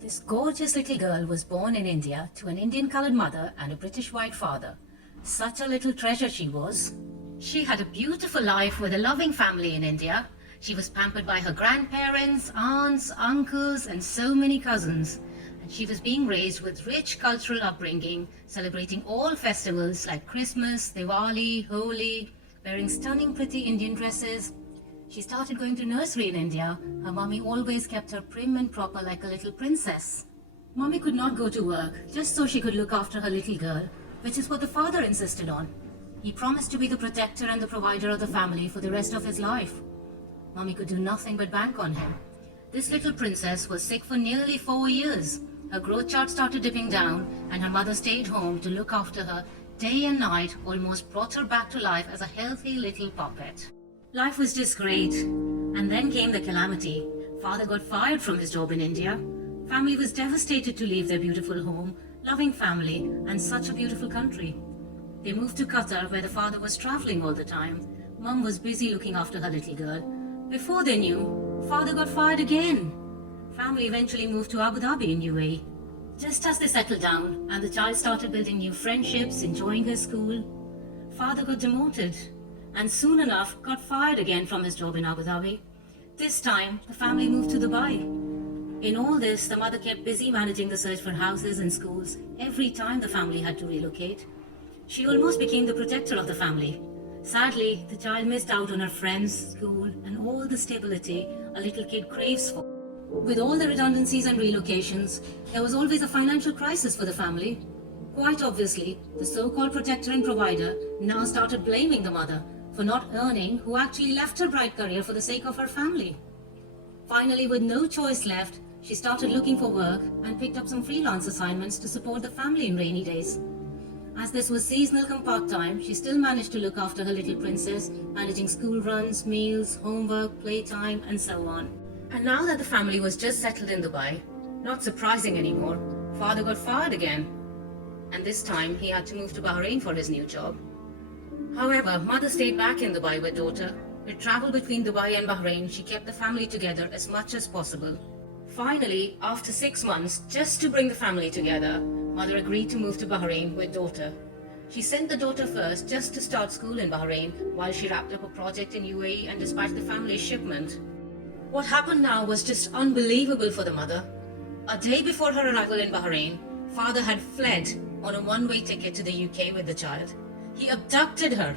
This gorgeous little girl was born in India to an Indian coloured mother and a British white father. Such a little treasure she was. She had a beautiful life with a loving family in India. She was pampered by her grandparents, aunts, uncles, and so many cousins. And she was being raised with rich cultural upbringing, celebrating all festivals like Christmas, Diwali, Holi, wearing stunning pretty Indian dresses. She started going to nursery in India. Her mummy always kept her prim and proper like a little princess. Mummy could not go to work, just so she could look after her little girl, which is what the father insisted on. He promised to be the protector and the provider of the family for the rest of his life. Mummy could do nothing but bank on him. This little princess was sick for nearly 4 years. Her growth chart started dipping down, and her mother stayed home to look after her day and night, almost brought her back to life as a healthy little puppet. Life was just great. And then came the calamity. Father got fired from his job in India. Family was devastated to leave their beautiful home, loving family, and such a beautiful country. They moved to Qatar, where the father was traveling all the time. Mum was busy looking after her little girl. Before they knew, father got fired again. Family eventually moved to Abu Dhabi in UAE. Just as they settled down and the child started building new friendships, enjoying her school, father got demoted and soon enough got fired again from his job in Abu Dhabi. This time, the family moved to Dubai. In all this, the mother kept busy managing the search for houses and schools every time the family had to relocate. She almost became the protector of the family. Sadly, the child missed out on her friends, school, and all the stability a little kid craves for. With all the redundancies and relocations, there was always a financial crisis for the family. Quite obviously, the so-called protector and provider now started blaming the mother for not earning, who actually left her bright career for the sake of her family. Finally, with no choice left, she started looking for work and picked up some freelance assignments to support the family in rainy days. As this was seasonal come part-time, she still managed to look after her little princess, managing school runs, meals, homework, playtime, and so on. And now that the family was just settled in Dubai, not surprising anymore, father got fired again. And this time, he had to move to Bahrain for his new job. However, mother stayed back in Dubai with daughter. With travel between Dubai and Bahrain, she kept the family together as much as possible. Finally, after 6 months, just to bring the family together, mother agreed to move to Bahrain with daughter. She sent the daughter first just to start school in Bahrain while she wrapped up a project in UAE and dispatched the family's shipment. What happened now was just unbelievable for the mother. A day before her arrival in Bahrain, father had fled on a one-way ticket to the UK with the child. He abducted her,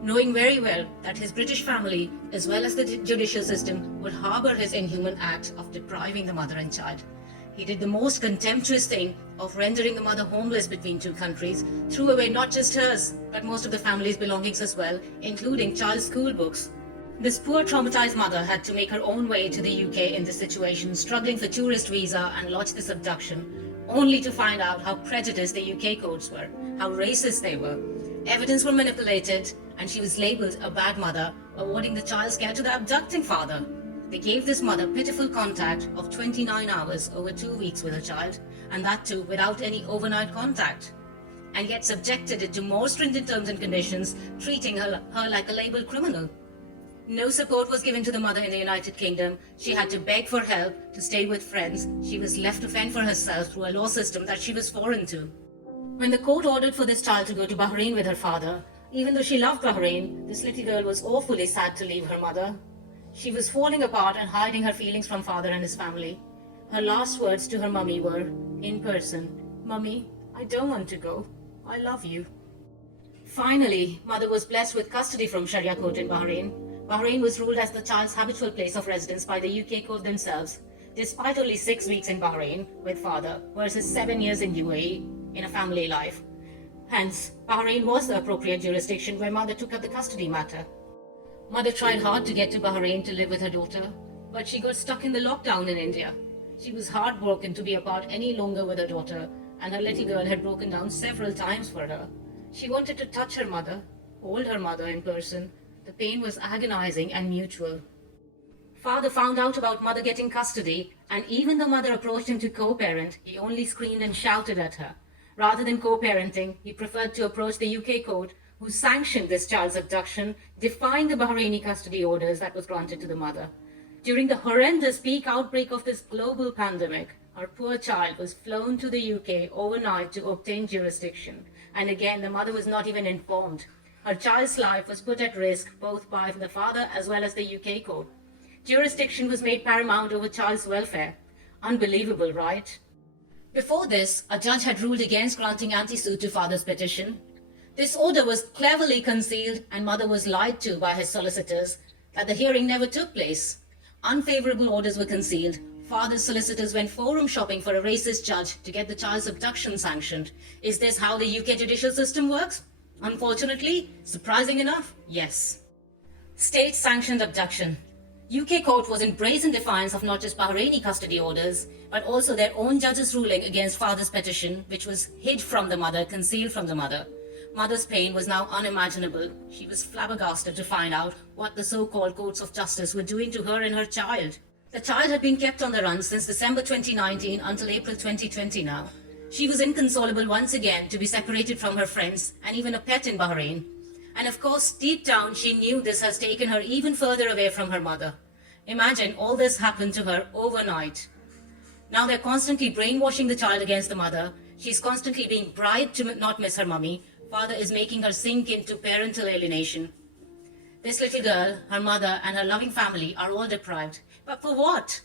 knowing very well that his British family, as well as the judicial system, would harbour his inhuman act of depriving the mother and child. He did the most contemptuous thing of rendering the mother homeless between two countries, threw away not just hers, but most of the family's belongings as well, including child's school books. This poor traumatized mother had to make her own way to the UK in this situation, struggling for tourist visa and lodge this abduction, only to find out how prejudiced the UK courts were, how racist they were. Evidence were manipulated, and she was labelled a bad mother, awarding the child's care to the abducting father. They gave this mother pitiful contact of 29 hours over 2 weeks with her child, and that too without any overnight contact, and yet subjected it to more stringent terms and conditions, treating her like a labelled criminal. No support was given to the mother in the United Kingdom. She had to beg for help, to stay with friends. She was left to fend for herself through a law system that she was foreign to. When the court ordered for this child to go to Bahrain with her father, even though she loved Bahrain, this little girl was awfully sad to leave her mother. She was falling apart and hiding her feelings from father and his family. Her last words to her mummy were, in person, "Mummy, I don't want to go. I love you." Finally, mother was blessed with custody from Sharia court in Bahrain. Bahrain was ruled as the child's habitual place of residence by the UK court themselves, despite only 6 weeks in Bahrain with father versus 7 years in UAE in a family life. Hence, Bahrain was the appropriate jurisdiction where mother took up the custody matter. Mother tried hard to get to Bahrain to live with her daughter, but she got stuck in the lockdown in India. She was heartbroken to be apart any longer with her daughter, and her little girl had broken down several times for her. She wanted to touch her mother, hold her mother in person. The pain was agonizing and mutual. Father found out about mother getting custody, and even though mother approached him to co-parent, he only screamed and shouted at her. Rather than co-parenting, he preferred to approach the UK court, who sanctioned this child's abduction, defying the Bahraini custody orders that was granted to the mother. During the horrendous peak outbreak of this global pandemic, Our poor child was flown to the UK overnight to obtain jurisdiction, and again the mother was not even informed. Her child's life was put at risk both by the father as well as the UK court. Jurisdiction was made paramount over child's welfare. Unbelievable, right? Before this, a judge had ruled against granting anti-suit to father's petition. This order was cleverly concealed, and mother was lied to by his solicitors that the hearing never took place. Unfavorable orders were concealed. Father's solicitors went forum shopping for a racist judge to get the child's abduction sanctioned. Is this how the UK judicial system works? Unfortunately, surprising enough, yes. State-sanctioned abduction. UK court was in brazen defiance of not just Bahraini custody orders, but also their own judge's ruling against father's petition, which was hid from the mother, concealed from the mother. Mother's pain was now unimaginable. She was flabbergasted to find out what the so-called courts of justice were doing to her and her child. The child had been kept on the run since December 2019 until April 2020 now. She was inconsolable once again to be separated from her friends and even a pet in Bahrain. And of course, deep down, she knew this has taken her even further away from her mother. Imagine all this happened to her overnight. Now they're constantly brainwashing the child against the mother. She's constantly being bribed to not miss her mummy. Father is making her sink into parental alienation. This little girl, her mother, and her loving family are all deprived. But for what?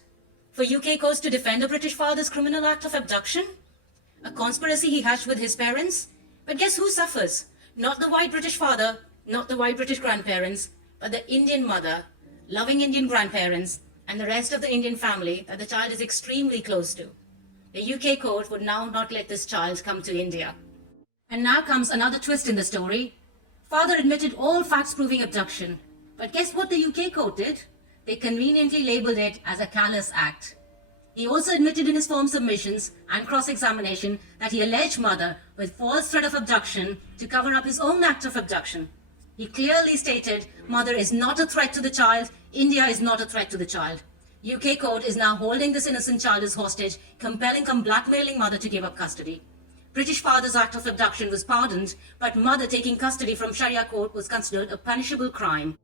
For UK courts to defend a British father's criminal act of abduction? A conspiracy he hatched with his parents? But guess who suffers? Not the white British father, not the white British grandparents, but the Indian mother, loving Indian grandparents, and the rest of the Indian family that the child is extremely close to. The UK court would now not let this child come to India. And now comes another twist in the story. Father admitted all facts proving abduction. But guess what the UK court did? They conveniently labelled it as a callous act. He also admitted in his form submissions and cross-examination that he alleged mother with false threat of abduction to cover up his own act of abduction. He clearly stated mother is not a threat to the child, India is not a threat to the child. UK court is now holding this innocent child as hostage, compelling and blackmailing mother to give up custody. British father's act of abduction was pardoned, but mother taking custody from Sharia court was considered a punishable crime.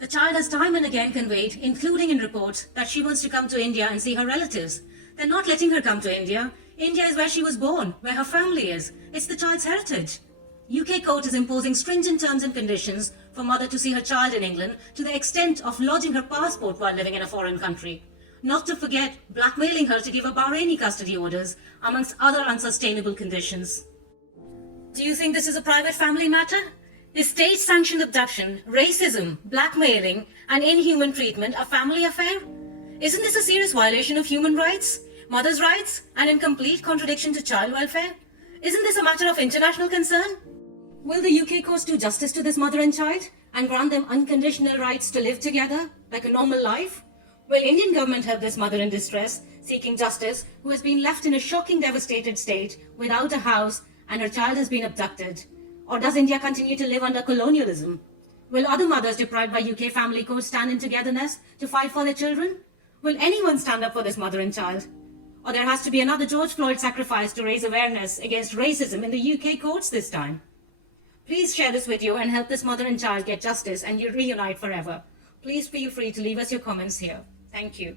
The child has time and again conveyed, including in reports, that she wants to come to India and see her relatives. They're not letting her come to India. India is where she was born, where her family is. It's the child's heritage. UK court is imposing stringent terms and conditions for mother to see her child in England to the extent of lodging her passport while living in a foreign country. Not to forget blackmailing her to give her Bahraini custody orders, amongst other unsustainable conditions. Do you think this is a private family matter? Is state-sanctioned abduction, racism, blackmailing, and inhuman treatment a family affair? Isn't this a serious violation of human rights, mother's rights, and in complete contradiction to child welfare? Isn't this a matter of international concern? Will the UK courts do justice to this mother and child and grant them unconditional rights to live together like a normal life? Will Indian government help this mother in distress, seeking justice, who has been left in a shocking, devastated state without a house and her child has been abducted? Or does India continue to live under colonialism? Will other mothers deprived by UK family courts stand in togetherness to fight for their children? Will anyone stand up for this mother and child? Or there has to be another George Floyd sacrifice to raise awareness against racism in the UK courts this time? Please share this video and help this mother and child get justice and reunite forever. Please feel free to leave us your comments here. Thank you.